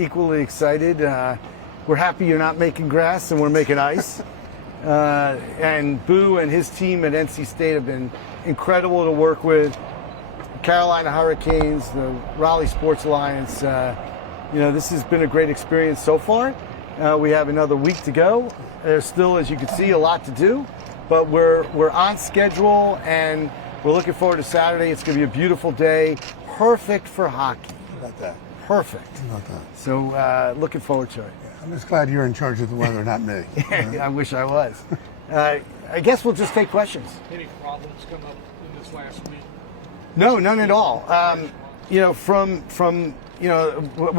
equally excited. We're happy you're not making grass and we're making ice. And Boo and his team at NC State have been incredible to work with. Carolina Hurricanes, the Raleigh Sports Alliance. This has been a great experience so far. We have another week to go. There's still, as you can see, a lot to do, but we're on schedule and we're looking forward to Saturday. It's going to be a beautiful day, perfect for hockey. How about that? Perfect. How about that? So looking forward to it. Yeah, I'm just glad you're in charge of the weather, not me. I wish I was. I guess we'll just take questions. Any problems come up in this last week? No, none at all. We've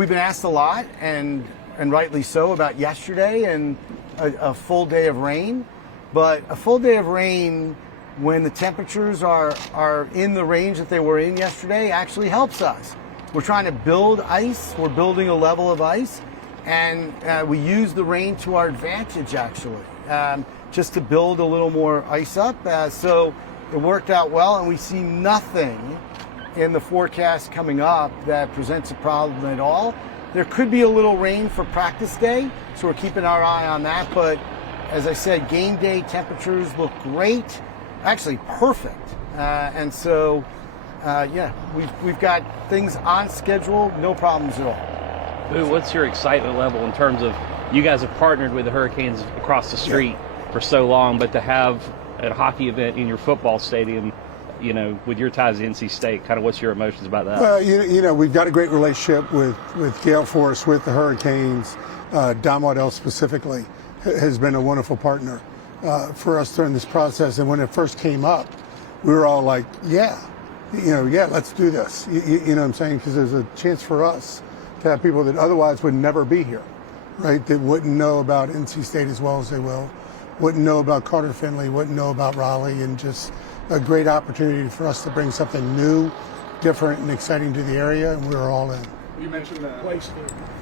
been asked a lot, and rightly so, about yesterday and a full day of rain. But a full day of rain, when the temperatures are in the range that they were in yesterday, actually helps us. We're trying to build ice. We're building a level of ice, and we use the rain to our advantage, actually, just to build a little more ice up. So it worked out well, and we see nothing in the forecast coming up that presents a problem at all. There could be a little rain for practice day, so we're keeping our eye on that. But as I said, game day temperatures look great, actually perfect. We've got things on schedule, no problems at all. Boo, what's your excitement level in terms of, you guys have partnered with the Hurricanes across the street for so long, but to have a hockey event in your football stadium, with your ties to NC State, kind of what's your emotions about that? Well, we've got a great relationship with Gale Force, with the Hurricanes. Don Waddell specifically has been a wonderful partner for us during this process. And when it first came up, we were all like, let's do this. You know what I'm saying? Because there's a chance for us to have people that otherwise would never be here, right? That wouldn't know about NC State as well as they will, wouldn't know about Carter-Finley, wouldn't know about Raleigh, and just a great opportunity for us to bring something new, different, and exciting to the area, and we're all in. You mentioned the place to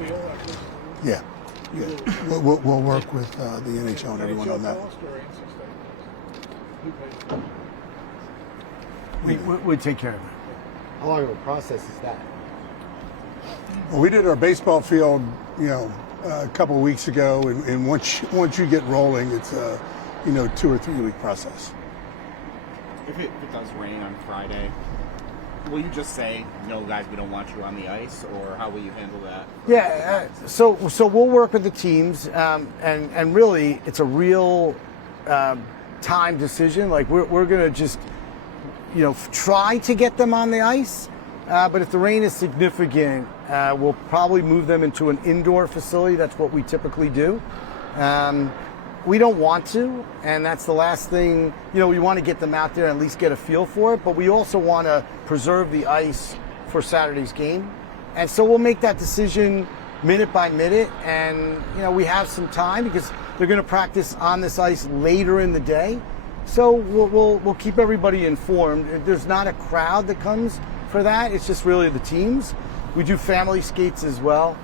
feel. Yeah. We'll work with the NHL and everyone on that. We take care of it. How long of a process is that? Well, we did our baseball field, a couple of weeks ago, and once you get rolling, it's a 2 or 3 week process. If it does rain on Friday, will you just say, no, guys, we don't want you on the ice, or how will you handle that? Yeah, so we'll work with the teams, and really, it's a real time decision. Like, we're going to just, try to get them on the ice, but if the rain is significant, we'll probably move them into an indoor facility. That's what we typically do. We don't want to, and that's the last thing. We want to get them out there and at least get a feel for it, but we also want to preserve the ice for Saturday's game. And so we'll make that decision minute by minute, and we have some time because they're going to practice on this ice later in the day. So we'll keep everybody informed. There's not a crowd that comes for that. It's just really the teams. We do family skates as well.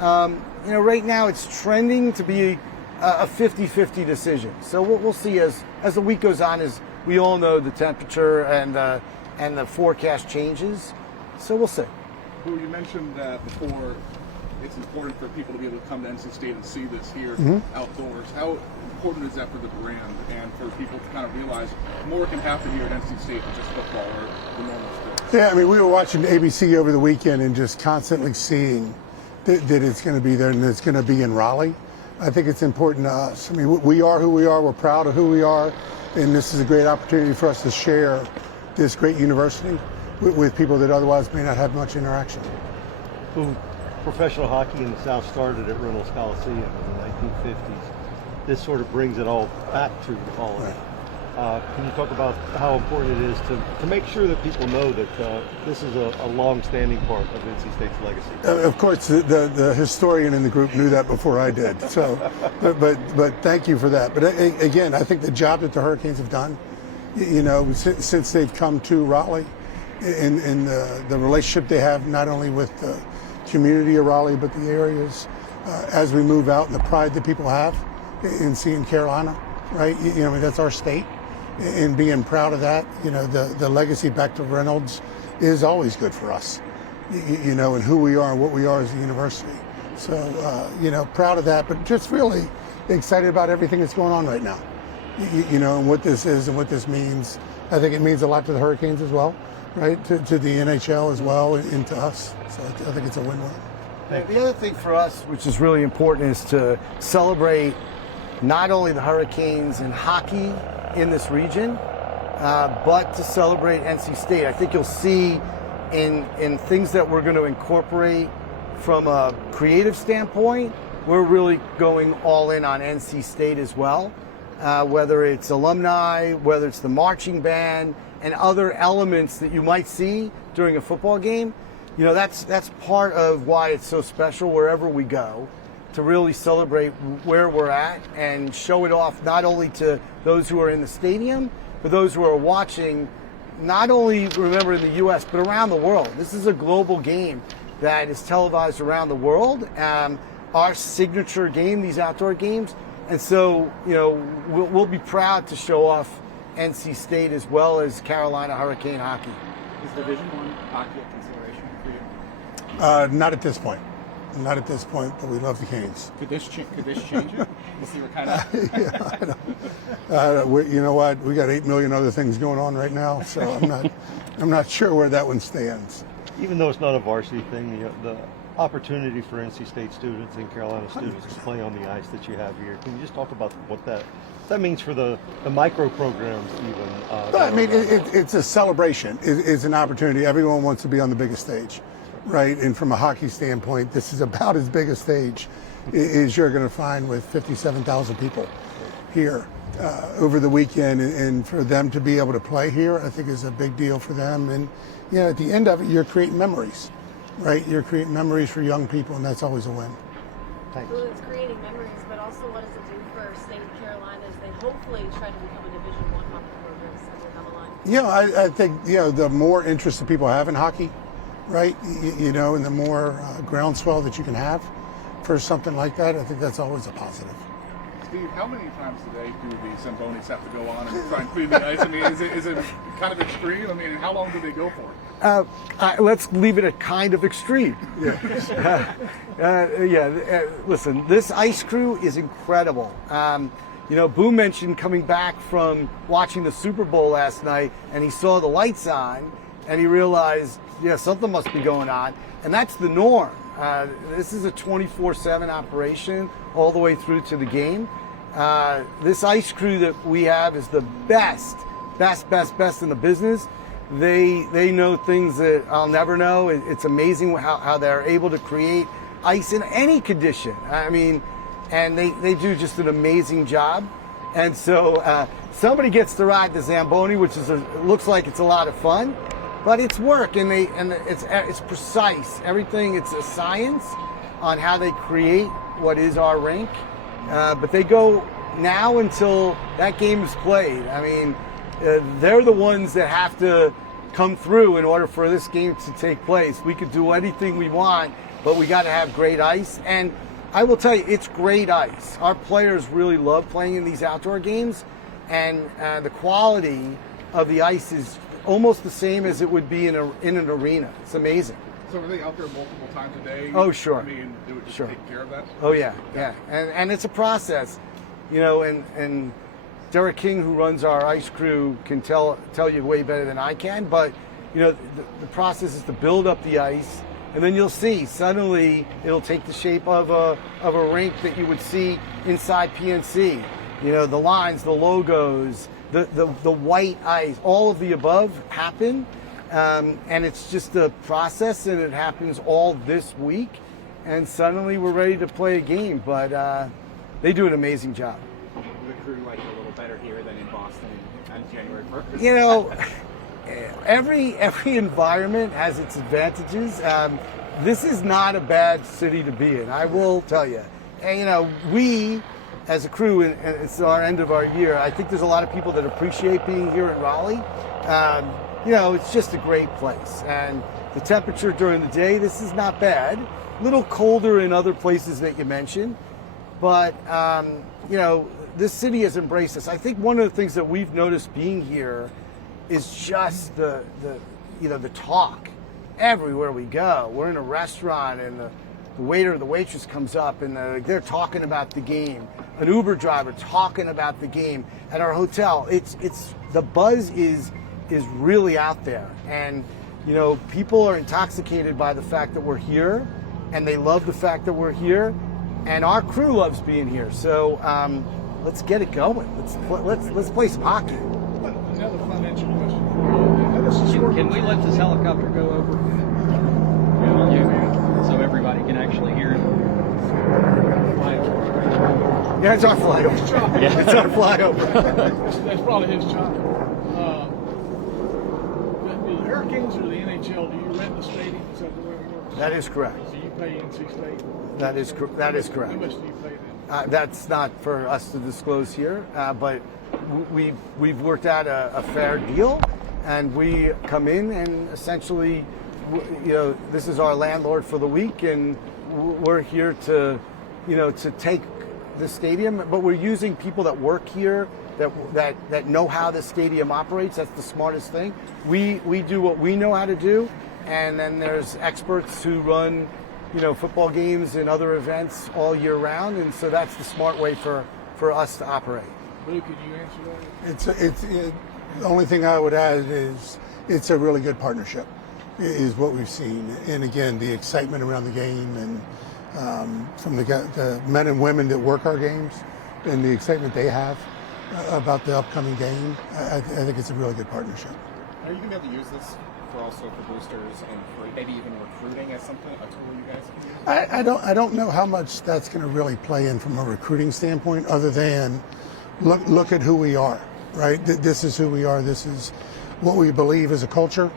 Right now it's trending to be a 50-50 decision. So we'll see as the week goes on, as we all know the temperature and the forecast changes. So we'll see. Who you mentioned before, it's important for people to be able to come to NC State and see this here outdoors. How important is that for the brand and for people to kind of realize more can happen here at NC State than just football or the normal sports? Yeah, we were watching ABC over the weekend and just constantly seeing that it's going to be there and it's going to be in Raleigh. I think it's important to us. We are who we are. We're proud of who we are, and this is a great opportunity for us to share this great university with people that otherwise may not have much interaction. Well, professional hockey in the South started at Reynolds Coliseum in the 1950s. This sort of brings it all back to all of it. Can you talk about how important it is to make sure that people know that this is a long-standing part of NC State's legacy? Of course, the historian in the group knew that before I did. So, but thank you for that. But again, I think the job that the Hurricanes have done, since they've come to Raleigh, and the relationship they have not only with the community of Raleigh but the areas as we move out, and the pride that people have in seeing Carolina, right? That's our state. And being proud of that, the legacy back to Reynolds is always good for us, and who we are and what we are as a university. So, proud of that, but just really excited about everything that's going on right now. And what this is and what this means. I think it means a lot to the Hurricanes as well, right? To the NHL as well, and to us. So I think it's a win-win. The other thing for us, which is really important, is to celebrate not only the Hurricanes and hockey in this region, but to celebrate NC State. I think you'll see in things that we're going to incorporate from a creative standpoint, we're really going all in on NC State as well, whether it's alumni, whether it's the marching band, and other elements that you might see during a football game. That's part of why it's so special wherever we go, to really celebrate where we're at and show it off not only to those who are in the stadium, but those who are watching, not only, remember, in the U.S., but around the world. This is a global game that is televised around the world. Our signature game, these outdoor games. And so, we'll be proud to show off NC State as well as Carolina Hurricane hockey. Is Division I hockey a consideration for you? Not at this point. Not at this point, but we love the Canes. Could this change it? You see what kind of... You know what? We got 8 million other things going on right now, so I'm not sure where that one stands. Even though it's not a varsity thing, the opportunity for NC State students and Carolina students to play on the ice that you have here. Can you just talk about what that means for the micro programs even? It's a celebration. It's an opportunity. Everyone wants to be on the biggest stage, right? And from a hockey standpoint, this is about as big a stage as you're going to find with 57,000 people here over the weekend. And for them to be able to play here, I think is a big deal for them. And, at the end of it, you're creating memories, right? You're creating memories for young people, and that's always a win. Thanks. Well, it's creating memories, but also what does it do for State of Carolina as they hopefully try to become a Division I hockey program somewhere down the line? I think, the more interest that people have in hockey, right, and the more groundswell that you can have for something like that, I think that's always a positive. Steve, how many times a day do the Zambonis have to go on and try and clean the ice? I mean, is it kind of extreme? I mean, how long do they go for? Let's leave it at kind of extreme. Listen, this ice crew is incredible. Boone mentioned coming back from watching the Super Bowl last night, and he saw the lights on, and he realized, something must be going on, and that's the norm. This is a 24/7 operation all the way through to the game. This ice crew that we have is the best in the business. They know things that I'll never know. It's amazing how they're able to create ice in any condition. I mean, and they do just an amazing job. And so somebody gets to ride the Zamboni, which looks like it's a lot of fun, but it's work, and it's precise. Everything, it's a science on how they create what is our rink. But they go now until that game is played. I mean, they're the ones that have to come through in order for this game to take place. We could do anything we want, but we got to have great ice. And I will tell you, it's great ice. Our players really love playing in these outdoor games, and the quality of the ice is almost the same as it would be in an arena. It's amazing. So are they out there multiple times a day? Oh, sure. I mean, they would just Sure. take care of that? Oh, yeah. And it's a process, and Derek King, who runs our ice crew, can tell you way better than I can, but the process is to build up the ice, and then you'll see suddenly it'll take the shape of a rink that you would see inside PNC. The lines, the logos, the white ice, all of the above happen, and it's just a process, and it happens all this week, and suddenly we're ready to play a game. But they do an amazing job. The crew like a little better here than in Boston on January 1st. Every environment has its advantages. This is not a bad city to be in, I will tell you. And we, as a crew, and it's our end of our year, I think there's a lot of people that appreciate being here in Raleigh. It's just a great place. And the temperature during the day, this is not bad. A little colder in other places that you mentioned. But, this city has embraced us. I think one of the things that we've noticed being here is just the talk everywhere we go. We're in a restaurant, and the waiter or the waitress comes up and they're talking about the game. An Uber driver talking about the game at our hotel. It's the buzz is really out there, and you know, people are intoxicated by the fact that we're here, and they love the fact that we're here, and our crew loves being here. So let's get it going. Let's play some hockey. Another financial question for you. How does this work? Can we let this helicopter go over? So everybody can actually hear it. Yeah, it's our flyover. Yeah, it's our flyover. That's probably his job. The Hurricanes or the NHL, do you rent the stadium? Is that the way it works? That is correct. So you pay NC State? That is correct. How much do you pay them? That's not for us to disclose here, but we've worked out a fair deal, and we come in and essentially, you know, this is our landlord for the week, and we're here to, you know, to take the stadium, but we're using people that work here that know how the stadium operates. That's the smartest thing. We do what we know how to do, and then there's experts who run, you know, football games and other events all year round, and so that's the smart way for us to operate. Lou, could you answer that? The only thing I would add is it's a really good partnership, is what we've seen. And again, the excitement around the game, and from the men and women that work our games, and the excitement they have about the upcoming game, I think it's a really good partnership. Are you going to be able to use this for boosters and for maybe even recruiting as something, a tool you guys can use? I don't know how much that's going to really play in from a recruiting standpoint, other than look at who we are, right? This is who we are. This is what we believe as a culture,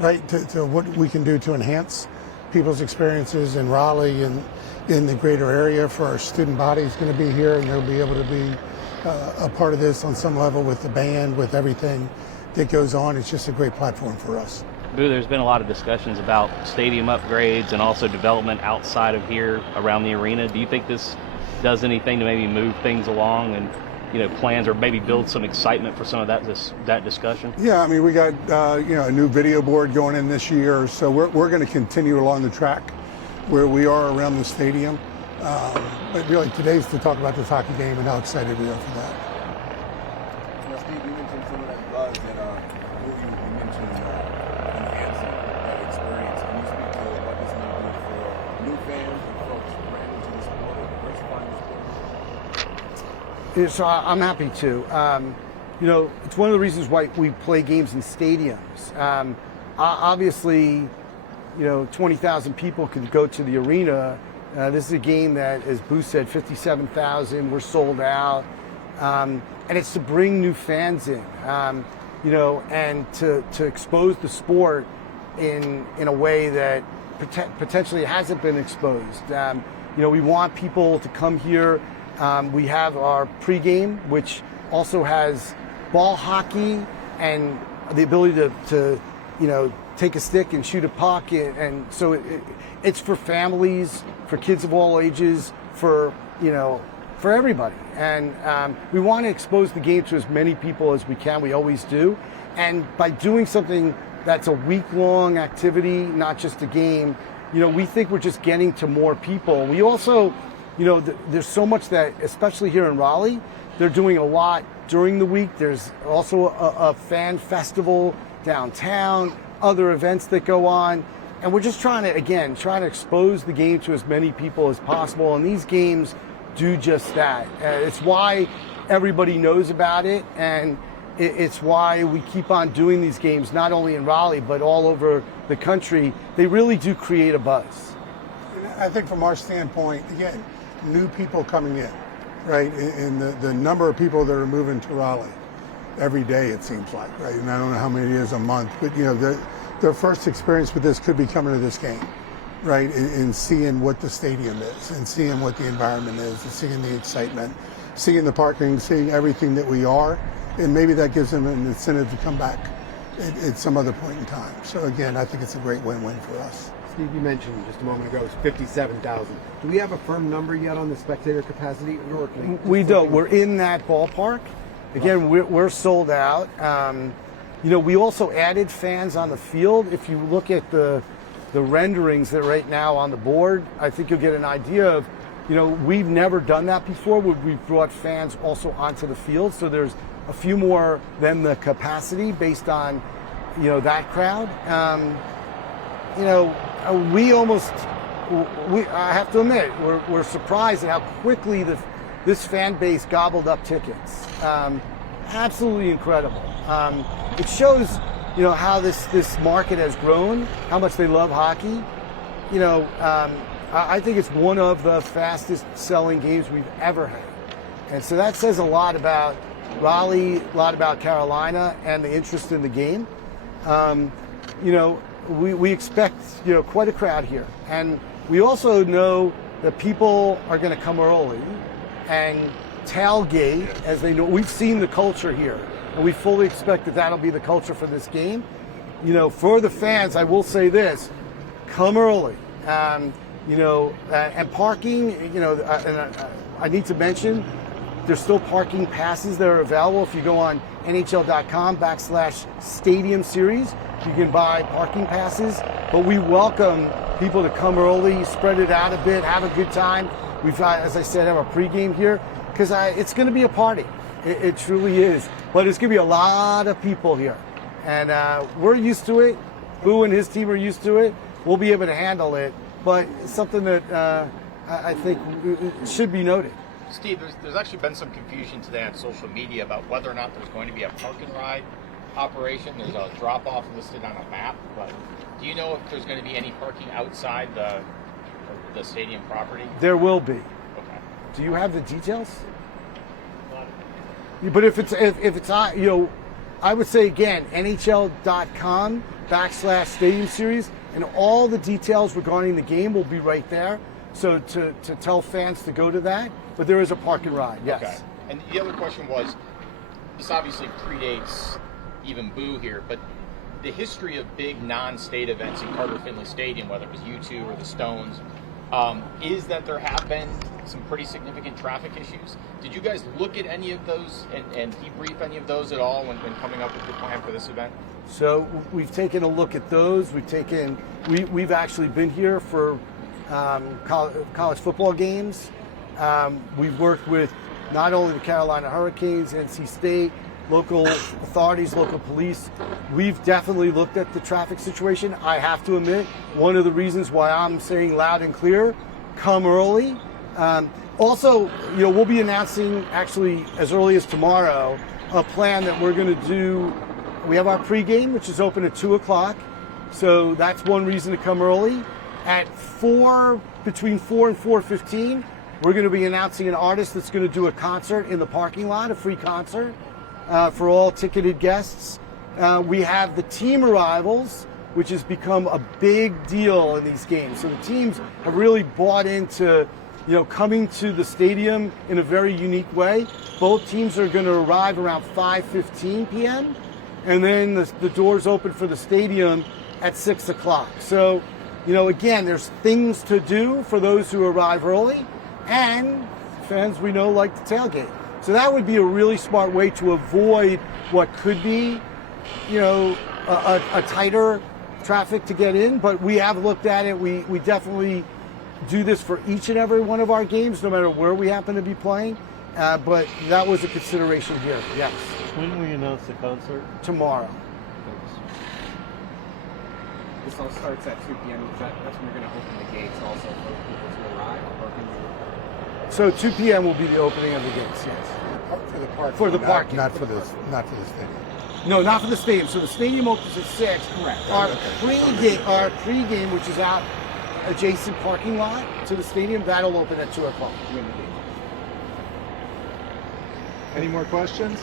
right? To what we can do to enhance people's experiences in Raleigh and in the greater area. For our student body is going to be here, and they'll be able to be a part of this on some level with the band, with everything that goes on. It's just a great platform for us. Boo, there's been a lot of discussions about stadium upgrades and also development outside of here around the arena. Do you think this does anything to maybe move things along and, you know, plans or maybe build some excitement for some of that discussion? Yeah, I mean, we got a new video board going in this year, so we're going to continue along the track where we are around the stadium. But really, today's to talk about this hockey game and how excited we are for that. Well, Steve, you mentioned some of that buzz, and you mentioned enhancing that experience. Can you speak to what this may do for new fans and folks brand new to the sport or diversifying the sport? So I'm happy to. You know, it's one of the reasons why we play games in stadiums. Obviously, you know, 20,000 people could go to the arena. This is a game that, as Boo said, 57,000. We're sold out, and it's to bring new fans in. You know, and to expose the sport in a way that potentially hasn't been exposed. You know, we want people to come here. We have our pregame, which also has ball hockey and the ability to you know, take a stick and shoot a puck, and so it's for families, for kids of all ages, for, you know, for everybody. And we want to expose the game to as many people as we can. We always do. And by doing something that's a week-long activity, not just a game, you know, we think we're just getting to more people. We also, you know, there's so much that, especially here in Raleigh, they're doing a lot during the week. There's also a fan festival downtown, other events that go on. And we're just trying to expose the game to as many people as possible. And these games do just that. It's why everybody knows about it. And it's why we keep on doing these games, not only in Raleigh, but all over the country. They really do create a buzz. I think from our standpoint, again, new people coming in, right? And the number of people that are moving to Raleigh every day, it seems like, right? And I don't know how many it is a month, but, you know, their first experience with this could be coming to this game, right? And seeing what the stadium is, and seeing what the environment is, and seeing the excitement, seeing the parking, seeing everything that we are. And maybe that gives them an incentive to come back at some other point in time. So again, I think it's a great win-win for us. Steve, you mentioned just a moment ago, it's 57,000. Do we have a firm number yet on the spectator capacity? We don't. We're in that ballpark. Again, we're sold out. You know, we also added fans on the field. If you look at the the renderings that are right now on the board, I think you'll get an idea of, we've never done that before. We've brought fans also onto the field, so there's a few more than the capacity based on, that crowd. I have to admit, we're surprised at how quickly this fan base gobbled up tickets. Absolutely incredible. It shows, how this market has grown, how much they love hockey. I think it's one of the fastest selling games we've ever had. And so that says a lot about Raleigh, a lot about Carolina, and the interest in the game. We expect, quite a crowd here. And we also know that people are going to come early and tailgate as they know. We've seen the culture here, and we fully expect that that'll be the culture for this game. For the fans, I will say this: come early. And parking. I need to mention there's still parking passes that are available. If you go on NHL.com/Stadium Series, you can buy parking passes. But we welcome people to come early, spread it out a bit, have a good time. We've, as I said, have a pregame here because it's going to be a party. It truly is. But it's going to be a lot of people here. And we're used to it. Boo and his team are used to it. We'll be able to handle it. But it's something that I think should be noted. Steve, there's actually been some confusion today on social media about whether or not there's going to be a park and ride operation. There's a drop-off listed on a map, but do you know if there's going to be any parking outside the stadium property? There will be. Okay. Do you have the details? But if it's I would say again, NHL.com/Stadium Series, and all the details regarding the game will be right there. So to tell fans to go to that, but there is a park and ride, yes. Okay. And the other question was, this obviously predates even Boo here, but the history of big non-state events in Carter-Finley Stadium, whether it was U2 or the Stones, is that there have been some pretty significant traffic issues. Did you guys look at any of those and debrief any of those at all when coming up with your plan for this event? So we've taken a look at those. We've actually been here for college football games. We've worked with not only the Carolina Hurricanes, NC State, local authorities, local police. We've definitely looked at the traffic situation. I have to admit, one of the reasons why I'm saying loud and clear, come early. Also, we'll be announcing actually as early as tomorrow a plan that we're going to do. We have our pregame, which is open at 2 o'clock. So that's one reason to come early. At between 4 and 4:15, we're going to be announcing an artist that's going to do a concert in the parking lot, a free concert for all ticketed guests. We have the team arrivals, which has become a big deal in these games. So the teams have really bought into, coming to the stadium in a very unique way. Both teams are going to arrive around 5:15 p.m. and then the doors open for the stadium at 6 o'clock. So, again, there's things to do for those who arrive early, and fans we know like to tailgate. So that would be a really smart way to avoid what could be, a tighter traffic to get in. But we have looked at it. We definitely do this for each and every one of our games, no matter where we happen to be playing. But that was a consideration here, yes. When will you announce the concert? Tomorrow. This all starts at 2 p.m. That's when you're going to open the gates also for people to arrive, or can you... So 2 p.m. will be the opening of the gates, yes. For the park. For the parking. Not for the stadium. No, not for the stadium. So the stadium opens at 6. Correct. Our pregame, which is out adjacent parking lot to the stadium, that'll open at 2 o'clock. Any more questions?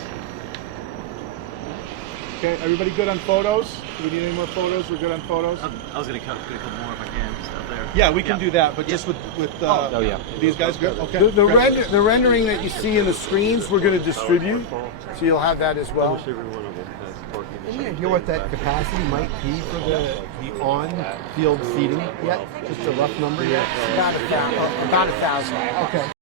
Okay, everybody good on photos? Do we need any more photos? We're good on photos? I was going to cut a couple more if I can, just out there. Yeah, we can do that, but just with these guys good? Okay. The rendering that you see in the screens, we're going to distribute, so you'll have that as well. Almost every one of them has parking. Any idea what that capacity might be for the on-field seating yet? Just a rough number? About 1,000. Okay.